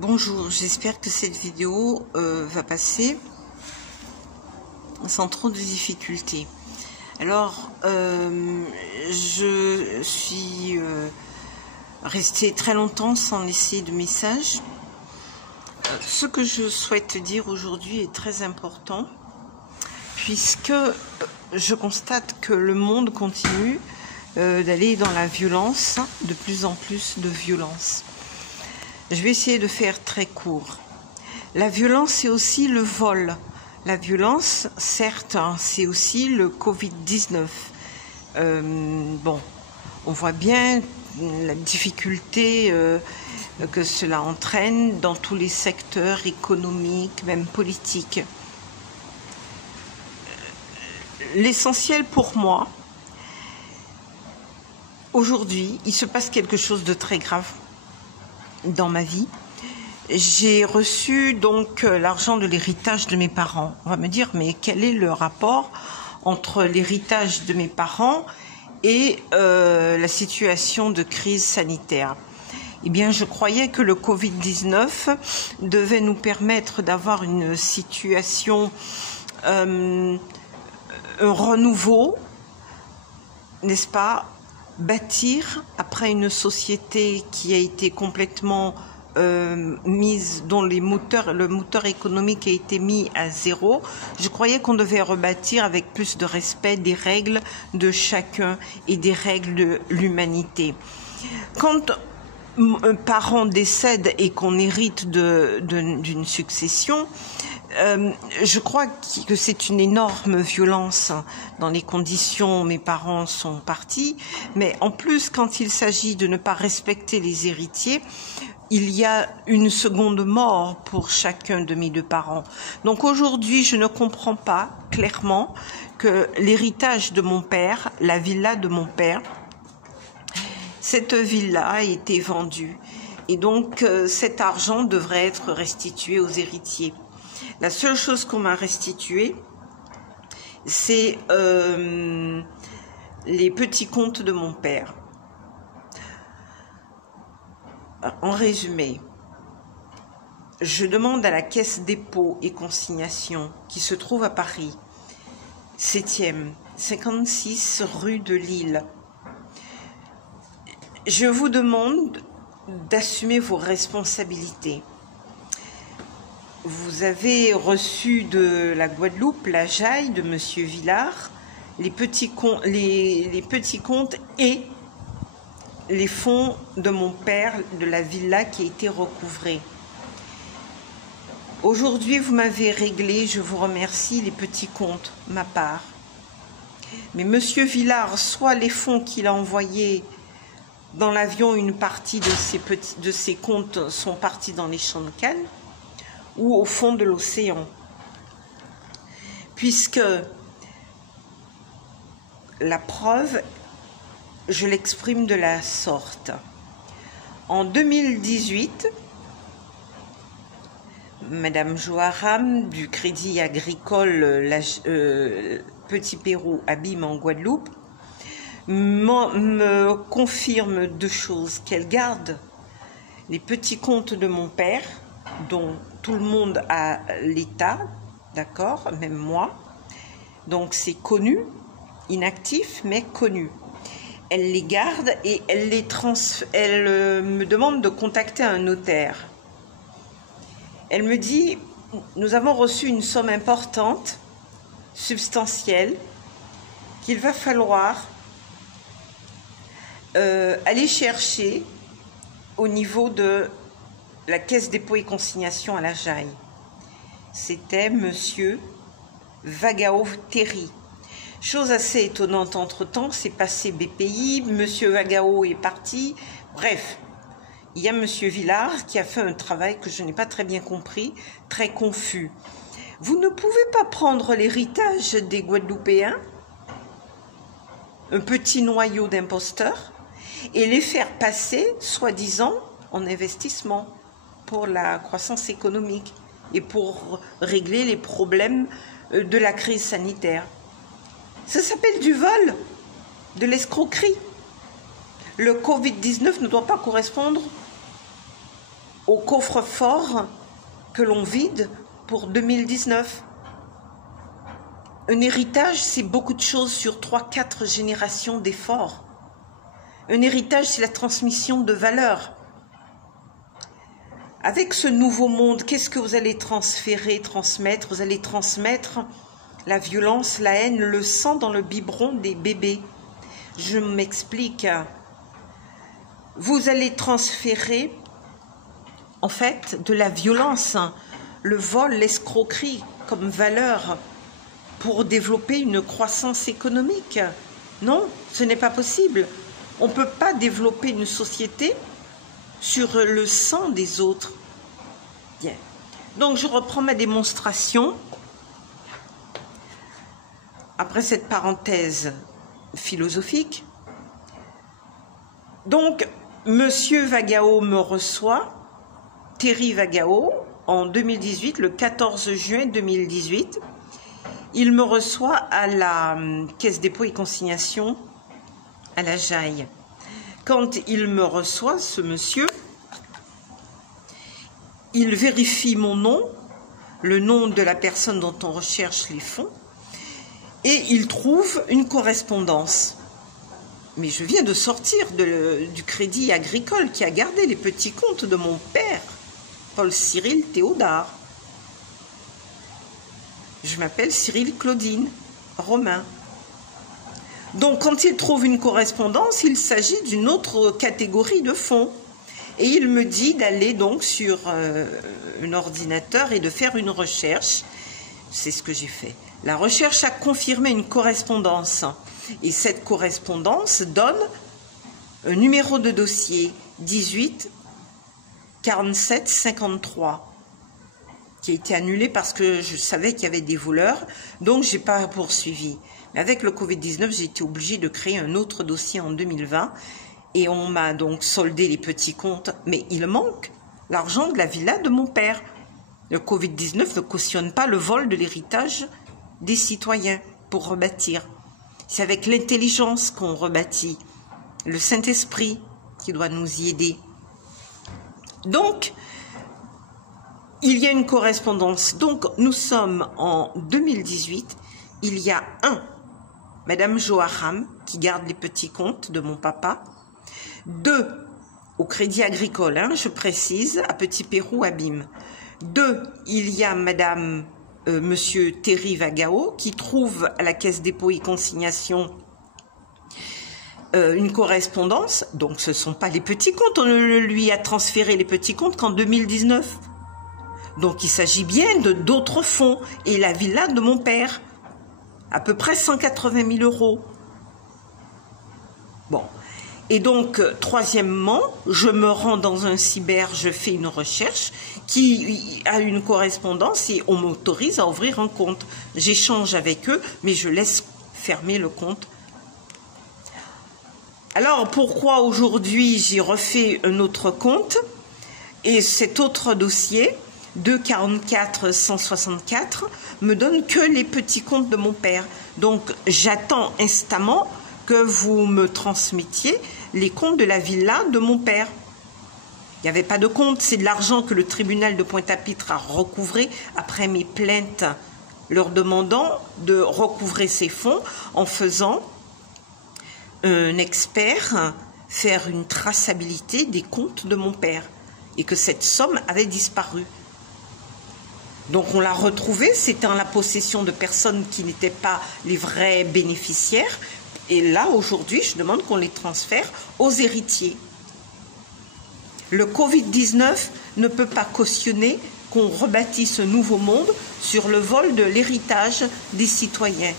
Bonjour, j'espère que cette vidéo va passer sans trop de difficultés. Alors, je suis restée très longtemps sans laisser de message. Ce que je souhaite dire aujourd'hui est très important, puisque je constate que le monde continue d'aller dans la violence, de plus en plus de violence. Je vais essayer de faire très court. La violence, c'est aussi le vol. La violence, certes, hein, c'est aussi le Covid-19. Bon, on voit bien la difficulté que cela entraîne dans tous les secteurs économiques, même politiques. L'essentiel pour moi, aujourd'hui, il se passe quelque chose de très grave dans ma vie. J'ai reçu donc l'argent de l'héritage de mes parents. On va me dire, mais quel est le rapport entre l'héritage de mes parents et la situation de crise sanitaire? Eh bien, je croyais que le Covid-19 devait nous permettre d'avoir une situation, un renouveau, n'est-ce pas? Bâtir après une société qui a été complètement mise, dont le moteur économique a été mis à zéro. Je croyais qu'on devait rebâtir avec plus de respect des règles de chacun et des règles de l'humanité. Quand un parent décède et qu'on hérite d'une succession, je crois que c'est une énorme violence dans les conditions où mes parents sont partis, mais en plus, quand il s'agit de ne pas respecter les héritiers, il y a une seconde mort pour chacun de mes deux parents. Donc aujourd'hui, je ne comprends pas clairement que l'héritage de mon père, la villa de mon père, cette villa a été vendue. Et donc cet argent devrait être restitué aux héritiers. La seule chose qu'on m'a restituée, c'est les petits comptes de mon père. En résumé, je demande à la Caisse dépôt et consignation qui se trouve à Paris, 7e, 56 rue de Lille. Je vous demande d'assumer vos responsabilités. Vous avez reçu de la Guadeloupe, la Jaille de Monsieur Villard, les petits comptes et les fonds de mon père, de la villa qui a été recouvrée. Aujourd'hui, vous m'avez réglé, je vous remercie, les petits comptes, ma part. Mais Monsieur Villard, soit les fonds qu'il a envoyés dans l'avion, une partie de ces comptes sont partis dans les champs de Cannes, ou au fond de l'océan, puisque la preuve, je l'exprime de la sorte. En 2018, Madame Joharam du Crédit Agricole Petit Pérou Abîme en Guadeloupe me confirme deux choses, qu'elle garde les petits comptes de mon père, dont tout le monde a l'état, d'accord, même moi. Donc c'est connu, inactif, mais connu. Elle les garde et elle me demande de contacter un notaire. Elle me dit, nous avons reçu une somme importante, substantielle, qu'il va falloir aller chercher au niveau de la Caisse dépôt et consignation à la Jaille. C'était Monsieur Vagao Terry. Chose assez étonnante entre-temps, c'est passé BPI, Monsieur Vagao est parti. Bref, il y a Monsieur Villard qui a fait un travail que je n'ai pas très bien compris, très confus. Vous ne pouvez pas prendre l'héritage des Guadeloupéens, un petit noyau d'imposteurs, et les faire passer, soi-disant, en investissement pour la croissance économique et pour régler les problèmes de la crise sanitaire. Ça s'appelle du vol, de l'escroquerie. Le Covid-19 ne doit pas correspondre au coffre-fort que l'on vide pour 2019. Un héritage, c'est beaucoup de choses sur 3-4 générations d'efforts. Un héritage, c'est la transmission de valeurs. Avec ce nouveau monde, qu'est-ce que vous allez transférer, transmettre? Vous allez transmettre la violence, la haine, le sang dans le biberon des bébés. Je m'explique. Vous allez transférer, en fait, de la violence, le vol, l'escroquerie comme valeur pour développer une croissance économique. Non, ce n'est pas possible. On ne peut pas développer une société sur le sang des autres. Bien. Donc, je reprends ma démonstration. Après cette parenthèse philosophique. Donc, Monsieur Vagao me reçoit, Thierry Vagao, en 2018, le 14 juin 2018. Il me reçoit à la Caisse dépôt et consignation à la Jaille. Quand il me reçoit, ce monsieur, il vérifie mon nom, le nom de la personne dont on recherche les fonds, et il trouve une correspondance. Mais je viens de sortir du Crédit Agricole qui a gardé les petits comptes de mon père, Paul Cyril Théodard. Je m'appelle Cyril Claudine Romain. Donc, quand il trouve une correspondance, il s'agit d'une autre catégorie de fonds. Et il me dit d'aller donc sur un ordinateur et de faire une recherche. C'est ce que j'ai fait. La recherche a confirmé une correspondance. Et cette correspondance donne un numéro de dossier 18 47 53 qui a été annulé parce que je savais qu'il y avait des voleurs, donc je n'ai pas poursuivi. Mais avec le Covid-19, j'ai été obligée de créer un autre dossier en 2020 et on m'a donc soldé les petits comptes. Mais il manque l'argent de la villa de mon père. Le Covid-19 ne cautionne pas le vol de l'héritage des citoyens pour rebâtir. C'est avec l'intelligence qu'on rebâtit, le Saint-Esprit qui doit nous y aider. Donc, il y a une correspondance. Donc, nous sommes en 2018. Il y a Madame Joharam, qui garde les petits comptes de mon papa. 2, au Crédit Agricole, je précise, à Petit Pérou, à Bim. 2, il y a Monsieur Thierry Vagao, qui trouve à la Caisse dépôt et consignation une correspondance. Donc, ce ne sont pas les petits comptes. On lui a transféré les petits comptes qu'en 2019. Donc, il s'agit bien d'autres fonds. Et la villa de mon père, à peu près 180 000 €. Bon. Et donc, troisièmement, je me rends dans un cyber, je fais une recherche qui a une correspondance et on m'autorise à ouvrir un compte. J'échange avec eux, mais je laisse fermer le compte. Alors, pourquoi aujourd'hui j'ai refait un autre compte? Et cet autre dossier, 244 164, me donne que les petits comptes de mon père. Donc, j'attends instamment que vous me transmettiez les comptes de la villa de mon père. Il n'y avait pas de compte, c'est de l'argent que le tribunal de Pointe-à-Pitre a recouvré après mes plaintes, leur demandant de recouvrer ces fonds en faisant un expert faire une traçabilité des comptes de mon père et que cette somme avait disparu. Donc on l'a retrouvé, c'était en la possession de personnes qui n'étaient pas les vrais bénéficiaires. Et là, aujourd'hui, je demande qu'on les transfère aux héritiers. Le Covid-19 ne peut pas cautionner qu'on rebâtisse ce nouveau monde sur le vol de l'héritage des citoyens.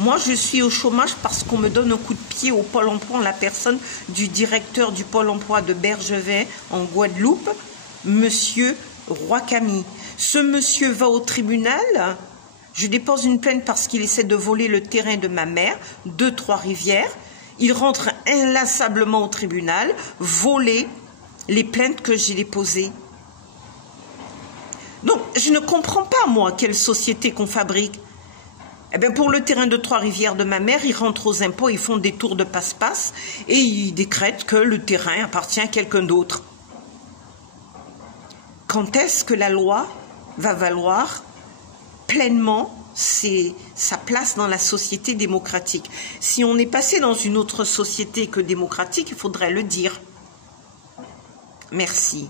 Moi, je suis au chômage parce qu'on me donne un coup de pied au Pôle emploi en la personne du directeur du Pôle emploi de Bergevin en Guadeloupe, Monsieur Roy-Camille. Ce monsieur va au tribunal. Je dépose une plainte parce qu'il essaie de voler le terrain de ma mère, de Trois-Rivières. Il rentre inlassablement au tribunal, voler les plaintes que j'ai déposées. Donc, je ne comprends pas, moi, quelle société qu'on fabrique. Eh bien, pour le terrain de Trois-Rivières de ma mère, ils rentrent aux impôts, ils font des tours de passe-passe et ils décrètent que le terrain appartient à quelqu'un d'autre. quand est-ce que la loi va valoir pleinement sa place dans la société démocratique? Si on est passé dans une autre société que démocratique, il faudrait le dire. Merci.